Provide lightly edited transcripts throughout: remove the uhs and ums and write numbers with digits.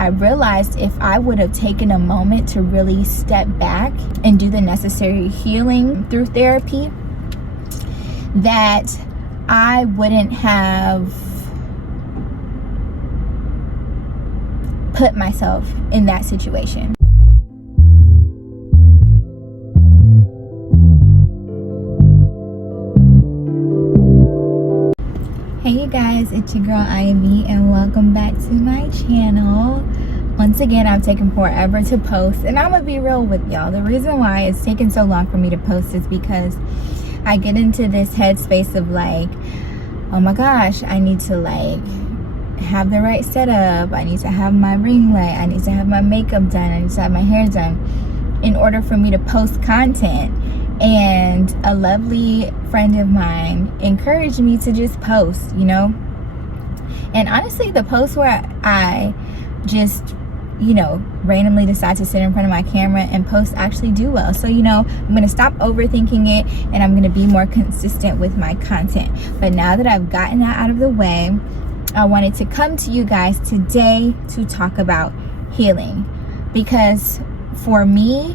I realized if I would have taken a moment to really step back and do the necessary healing through therapy, that I wouldn't have put myself in that situation. Hey you guys, it's your girl Ivy and welcome back to my channel. Once again, I've taken forever to post, and I'm gonna be real with y'all. The reason why it's taken so long for me to post is because I get into this headspace of like, oh my gosh, I need to like have the right setup, I need to have my ring light, I need to have my makeup done, I need to have my hair done in order for me to post content. And a lovely friend of mine encouraged me to just post, you know. And honestly, the posts where I just, you know, randomly decide to sit in front of my camera and post actually do well. So, you know, I'm going to stop overthinking it and I'm going to be more consistent with my content. But now that I've gotten that out of the way, I wanted to come to you guys today to talk about healing. Because for me,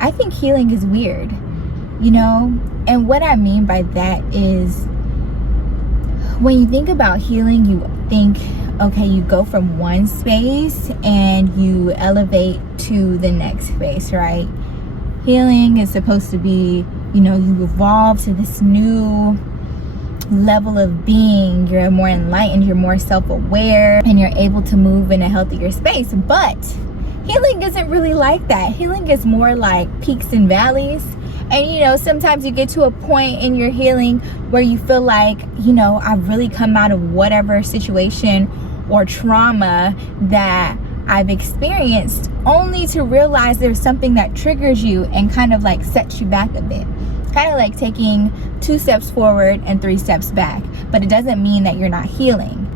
I think healing is weird. You know, and what I mean by that is when you think about healing, you think, okay, you go from one space and you elevate to the next space, right? Healing is supposed to be, you know, you evolve to this new level of being. You're more enlightened, you're more self-aware, and you're able to move in a healthier space. But healing isn't really like that. Healing is more like peaks and valleys. And, you know, sometimes you get to a point in your healing where you feel like, you know, I've really come out of whatever situation or trauma that I've experienced, only to realize there's something that triggers you and kind of like sets you back a bit. Kind of like taking 2 steps forward and 3 steps back. But it doesn't mean that you're not healing.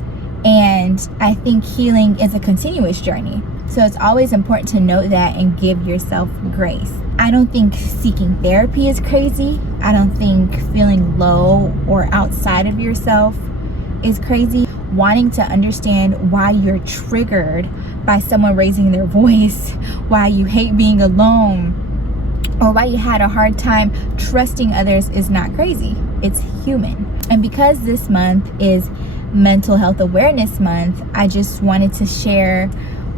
And I think healing is a continuous journey. So it's always important to note that and give yourself grace. I don't think seeking therapy is crazy. I don't think feeling low or outside of yourself is crazy. Wanting to understand why you're triggered by someone raising their voice, why you hate being alone, or why you had a hard time trusting others is not crazy. It's human. And because this month is Mental Health Awareness Month, I just wanted to share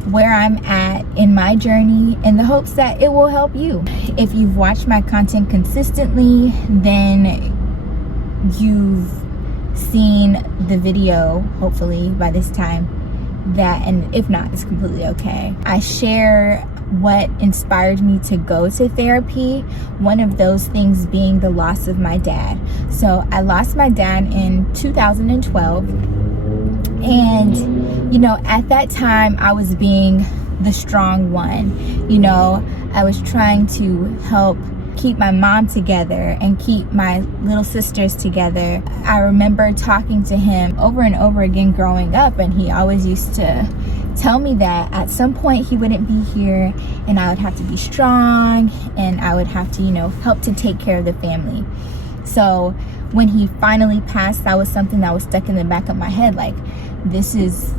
where I'm at in my journey in the hopes that it will help you. If you've watched my content consistently, then you've seen the video, hopefully by this time, that, and if not, it's completely okay. I share what inspired me to go to therapy, one of those things being the loss of my dad. So I lost my dad in 2012. And, you know, at that time, I was being the strong one. You know, I was trying to help keep my mom together and keep my little sisters together. I remember talking to him over and over again growing up, and he always used to tell me that at some point he wouldn't be here and I would have to be strong and I would have to, you know, help to take care of the family. So when he finally passed, that was something that was stuck in the back of my head, like, this is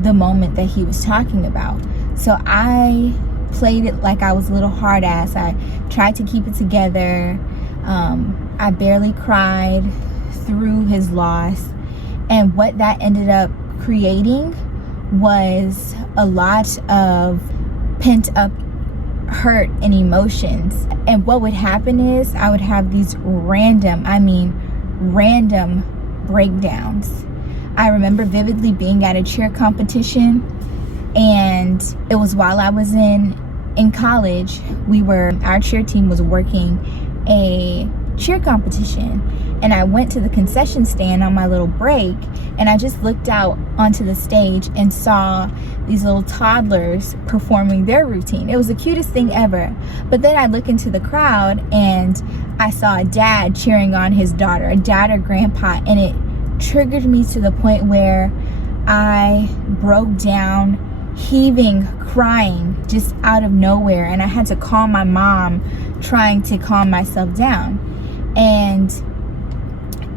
the moment that he was talking about. So I played it like I was a little hard ass. I tried to keep it together. I barely cried through his loss. And what that ended up creating was a lot of pent up hurt and emotions. And what would happen is I would have these random breakdowns. I remember vividly being at a cheer competition, and it was while I was in college. Our cheer team was working a cheer competition, and I went to the concession stand on my little break, and I just looked out onto the stage and saw these little toddlers performing their routine. It was the cutest thing ever. But then I look into the crowd and I saw a dad cheering on his daughter, a dad or grandpa, and it triggered me to the point where I broke down, heaving, crying just out of nowhere, and I had to call my mom, trying to calm myself down. And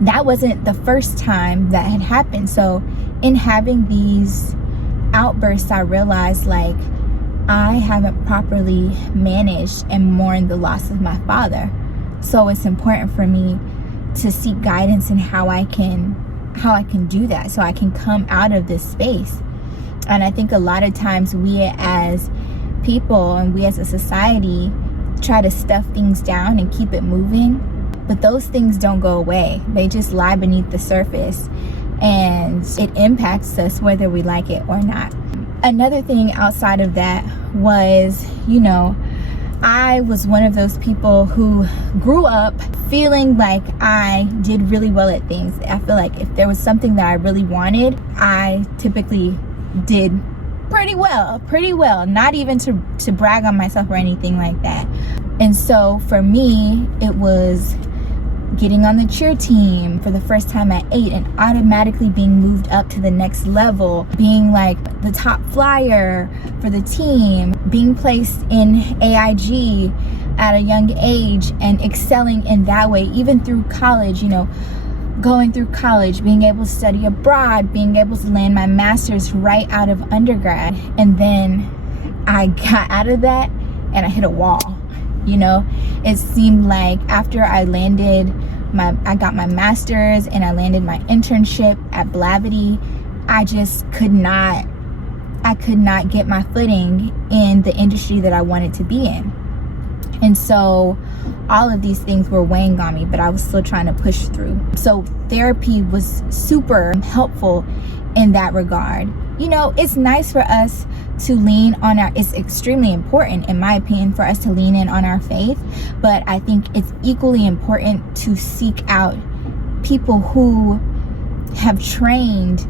that wasn't the first time that had happened. So in having these outbursts, I realized like I haven't properly managed and mourned the loss of my father. So it's important for me to seek guidance in how I can do that, so I can come out of this space. And I think a lot of times we as people and we as a society try to stuff things down and keep it moving, but those things don't go away. They just lie beneath the surface, and it impacts us whether we like it or not. Another thing outside of that was, I was one of those people who grew up feeling like I did really well at things. I feel like if there was something that I really wanted, I typically did pretty well, not even to brag on myself or anything like that. And so for me, it was getting on the cheer team for the first time at 8 and automatically being moved up to the next level, being like the top flyer for the team, being placed in AIG at a young age and excelling in that way, even through college, going through college, being able to study abroad, being able to land my master's right out of undergrad. And then I got out of that and I hit a wall. It seemed like after I got my master's and I landed my internship at Blavity, I just could not get my footing in the industry that I wanted to be in. And so all of these things were weighing on me, but I was still trying to push through. So therapy was super helpful in that regard. It's nice for us to lean on it's extremely important, in my opinion, for us to lean in on our faith. But I think it's equally important to seek out people who have trained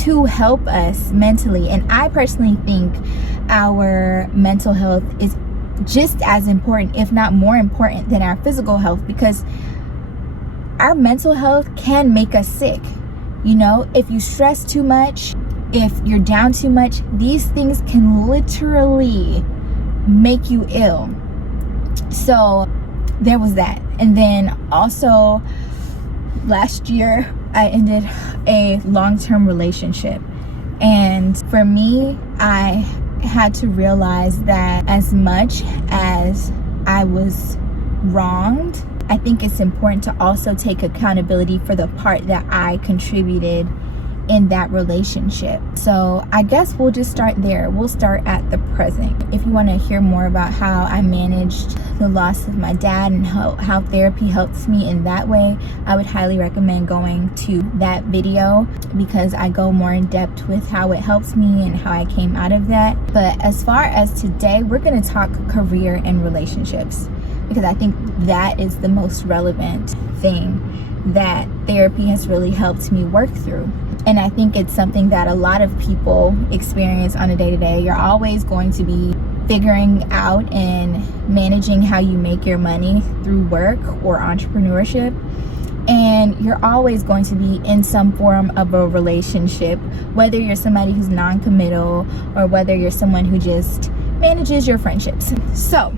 to help us mentally. And I personally think our mental health is just as important, if not more important, than our physical health, because our mental health can make us sick. If you stress too much, if you're down too much, these things can literally make you ill. So there was that. And then also last year I ended a long-term relationship, and for me, I had to realize that as much as I was wronged, I think it's important to also take accountability for the part that I contributed in that relationship. So I guess we'll just start there. We'll start at the present. If you want to hear more about how I managed the loss of my dad and how therapy helps me in that way, I would highly recommend going to that video, because I go more in depth with how it helps me and how I came out of that. But as far as today, we're going to talk career and relationships, because I think that is the most relevant thing that therapy has really helped me work through. And I think it's something that a lot of people experience on a day-to-day. You're always going to be figuring out and managing how you make your money through work or entrepreneurship. And you're always going to be in some form of a relationship, whether you're somebody who's non-committal or whether you're someone who just manages your friendships. So,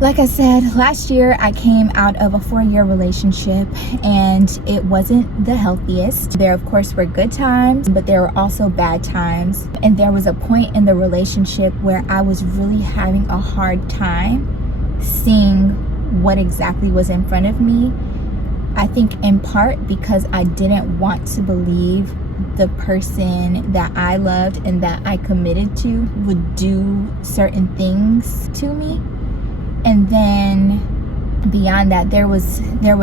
like I said, last year I came out of a 4-year relationship, and it wasn't the healthiest. There, of course, were good times, but there were also bad times. And there was a point in the relationship where I was really having a hard time seeing what exactly was in front of me. I think in part because I didn't want to believe the person that I loved and that I committed to would do certain things to me. And then beyond that, there was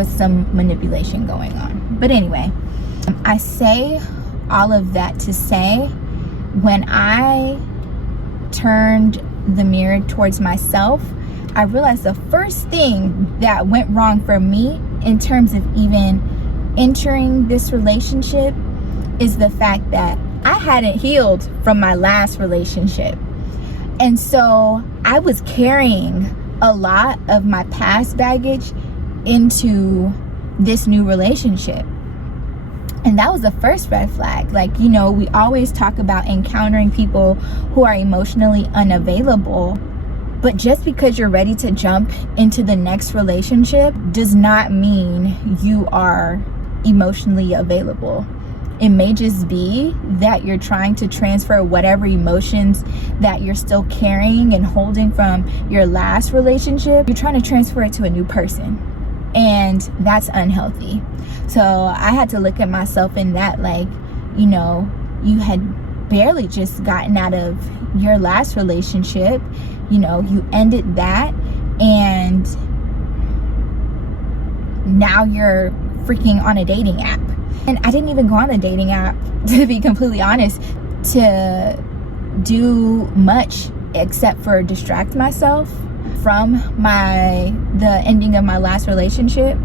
some manipulation going on. But anyway, I say all of that to say, when I turned the mirror towards myself, I realized the first thing that went wrong for me in terms of even entering this relationship is the fact that I hadn't healed from my last relationship. And so I was carrying a lot of my past baggage into this new relationship. And that was the first red flag. Like, we always talk about encountering people who are emotionally unavailable, but just because you're ready to jump into the next relationship does not mean you are emotionally available. It may just be that you're trying to transfer whatever emotions that you're still carrying and holding from your last relationship. You're trying to transfer it to a new person, and that's unhealthy. So I had to look at myself in that, like, you know, you had barely just gotten out of your last relationship, you know, you ended that, and now you're freaking on a dating app. And I didn't even go on the dating app, to be completely honest, to do much except for distract myself from the ending of my last relationship.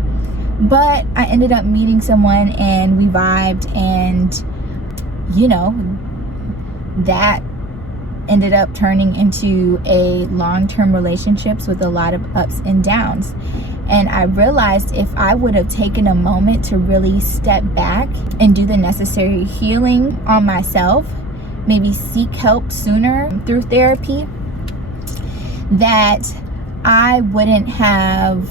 But I ended up meeting someone and we vibed, and you know, that ended up turning into a long-term relationships with a lot of ups and downs. And I realized if I would have taken a moment to really step back and do the necessary healing on myself, maybe seek help sooner through therapy, that I wouldn't have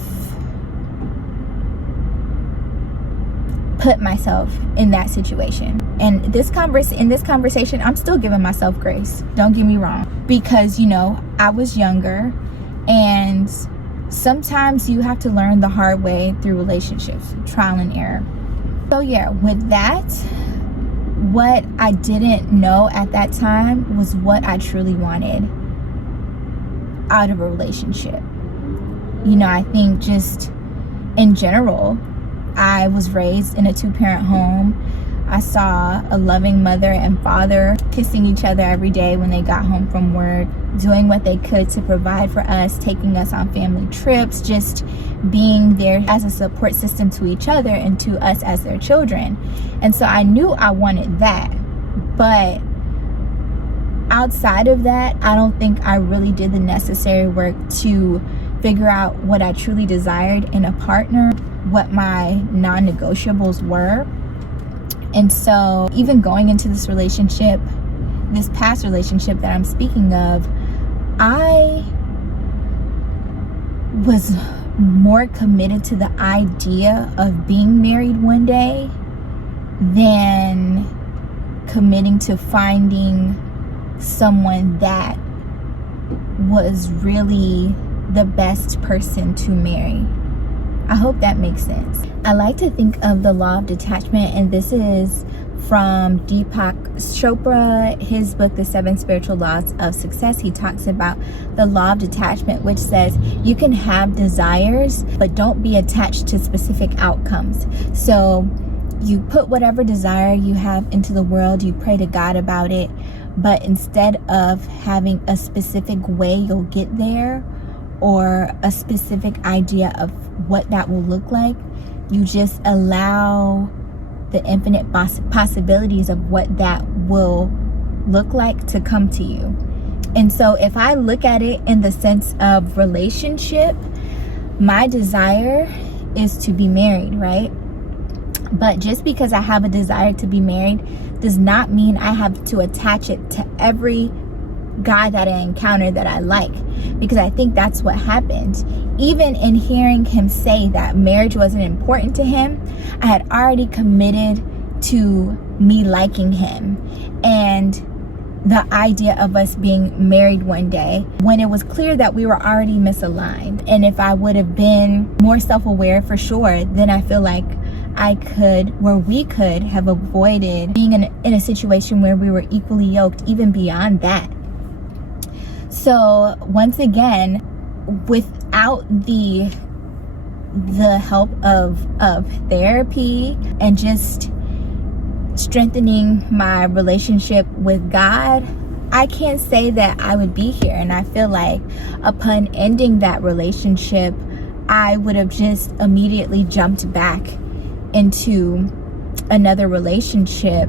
put myself in that situation. And in this conversation, I'm still giving myself grace. Don't get me wrong. Because, you know, I was younger, and sometimes you have to learn the hard way through relationships, trial and error. So yeah, with that, what I didn't know at that time was what I truly wanted out of a relationship. You know, I think just in general, I was raised in a 2-parent home. I saw a loving mother and father kissing each other every day when they got home from work, doing what they could to provide for us, taking us on family trips, just being there as a support system to each other and to us as their children. And so I knew I wanted that. But outside of that, I don't think I really did the necessary work to figure out what I truly desired in a partner, what my non-negotiables were. And so even going into this relationship, this past relationship that I'm speaking of, I was more committed to the idea of being married one day than committing to finding someone that was really the best person to marry. I hope that makes sense. I like to think of the Law of Detachment, and this is from Deepak Chopra, his book, The 7 Spiritual Laws of Success. He talks about the Law of Detachment, which says you can have desires, but don't be attached to specific outcomes. So you put whatever desire you have into the world, you pray to God about it, but instead of having a specific way you'll get there or a specific idea of what that will look like, you just allow the infinite possibilities of what that will look like to come to you. And so if I look at it in the sense of relationship, my desire is to be married, right? But just because I have a desire to be married does not mean I have to attach it to every guy that I encounter that I like, because I think that's what happened. Even in hearing him say that marriage wasn't important to him, I had already committed to me liking him and the idea of us being married one day, when it was clear that we were already misaligned. And if I would have been more self-aware, for sure, then I feel like we could have avoided being in a situation where we were equally yoked, even beyond that. So once again, without the help of therapy and just strengthening my relationship with God, I can't say that I would be here. And I feel like upon ending that relationship, I would have just immediately jumped back into another relationship,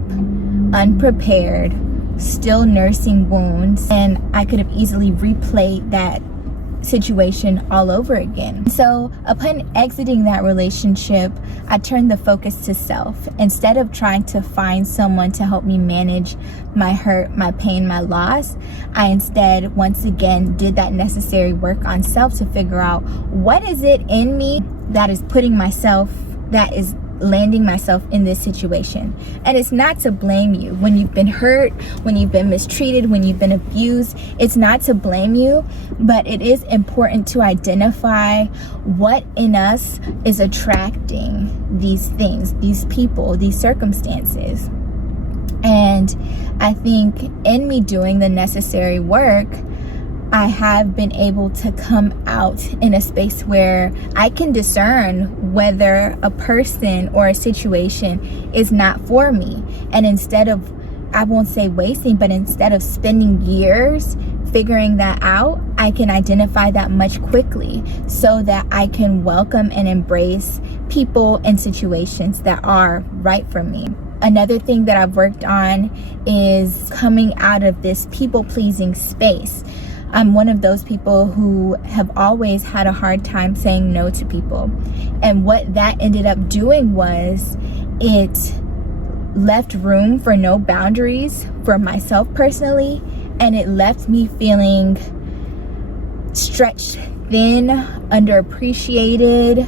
unprepared, still nursing wounds, and I could have easily replayed that situation all over again. So upon exiting that relationship, I turned the focus to self. Instead of trying to find someone to help me manage my hurt, my pain, my loss, I instead once again did that necessary work on self to figure out what is it in me that is putting myself, that is landing myself in this situation. And it's not to blame you. When you've been hurt, when you've been mistreated, when you've been abused, it's not to blame you, but it is important to identify what in us is attracting these things, these people, these circumstances. And I think in me doing the necessary work, I have been able to come out in a space where I can discern whether a person or a situation is not for me. And instead of, I won't say wasting, but instead of spending years figuring that out, I can identify that much quickly so that I can welcome and embrace people and situations that are right for me. Another thing that I've worked on is coming out of this people-pleasing space. I'm one of those people who have always had a hard time saying no to people. And what that ended up doing was it left room for no boundaries for myself personally, and it left me feeling stretched thin, underappreciated,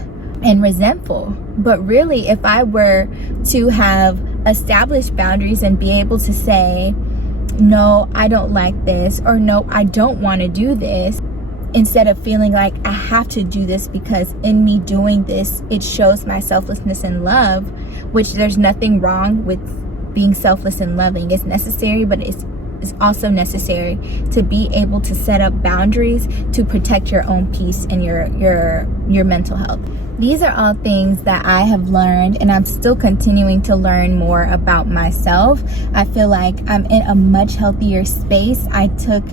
and resentful. But really, if I were to have established boundaries and be able to say, no, I don't like this, or no, I don't want to do this, instead of feeling like I have to do this because in me doing this, it shows my selflessness and love, which there's nothing wrong with being selfless and loving. It's necessary, but it's also necessary to be able to set up boundaries to protect your own peace and your mental health. These are all things that I have learned, and I'm still continuing to learn more about myself. I feel like I'm in a much healthier space. I took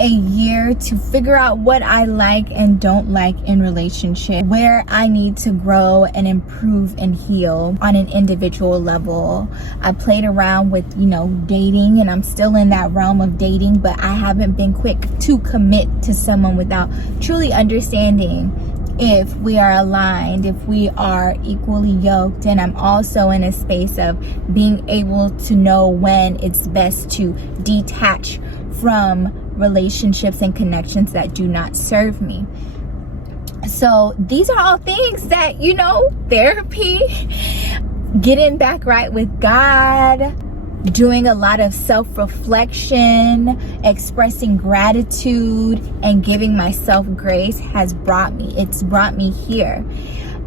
a year to figure out what I like and don't like in relationship, where I need to grow and improve and heal on an individual level. I played around with, dating, and I'm still in that realm of dating, but I haven't been quick to commit to someone without truly understanding if we are aligned, if we are equally yoked. And I'm also in a space of being able to know when it's best to detach from relationships and connections that do not serve me. So these are all things that, therapy, getting back right with God, doing a lot of self-reflection, expressing gratitude, and giving myself grace has brought me. It's brought me here.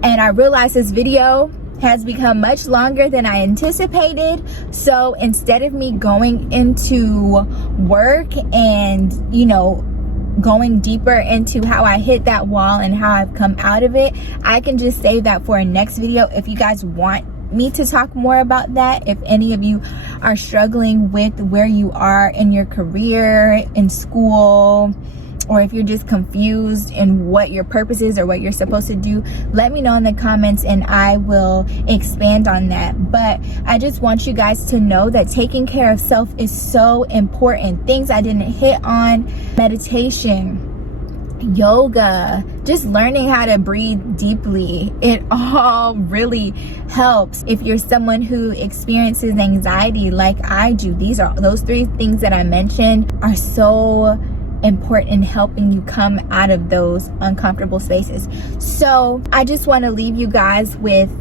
And I realize this video has become much longer than I anticipated. So instead of me going into work and, going deeper into how I hit that wall and how I've come out of it, I can just save that for a next video. If you guys want me to talk more about that, if any of you are struggling with where you are in your career, in school, or if you're just confused in what your purpose is or what you're supposed to do, let me know in the comments and I will expand on that. But I just want you guys to know that taking care of self is so important. Things I didn't hit on: meditation, yoga, just learning how to breathe deeply. It all really helps. If you're someone who experiences anxiety like I do, those 3 things that I mentioned are so important in helping you come out of those uncomfortable spaces. So I just want to leave you guys with,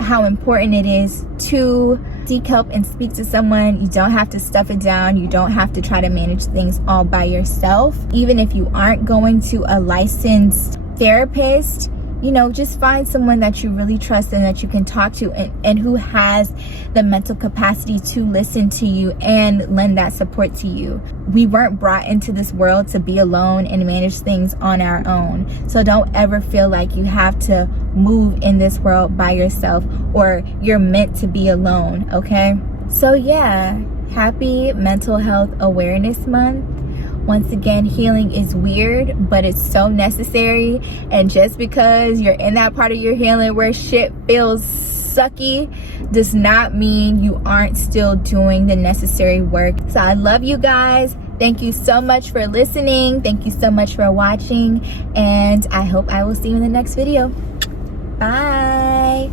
how important it is to seek help and speak to someone. You don't have to stuff it down. You don't have to try to manage things all by yourself. Even if you aren't going to a licensed therapist, just find someone that you really trust and that you can talk to and who has the mental capacity to listen to you and lend that support to you. We weren't brought into this world to be alone and manage things on our own. So don't ever feel like you have to move in this world by yourself or you're meant to be alone, okay? So yeah, happy Mental Health Awareness Month. Once again, healing is weird, but it's so necessary. And just because you're in that part of your healing where shit feels sucky does not mean you aren't still doing the necessary work. So I love you guys. Thank you so much for listening. Thank you so much for watching. And I hope I will see you in the next video. Bye.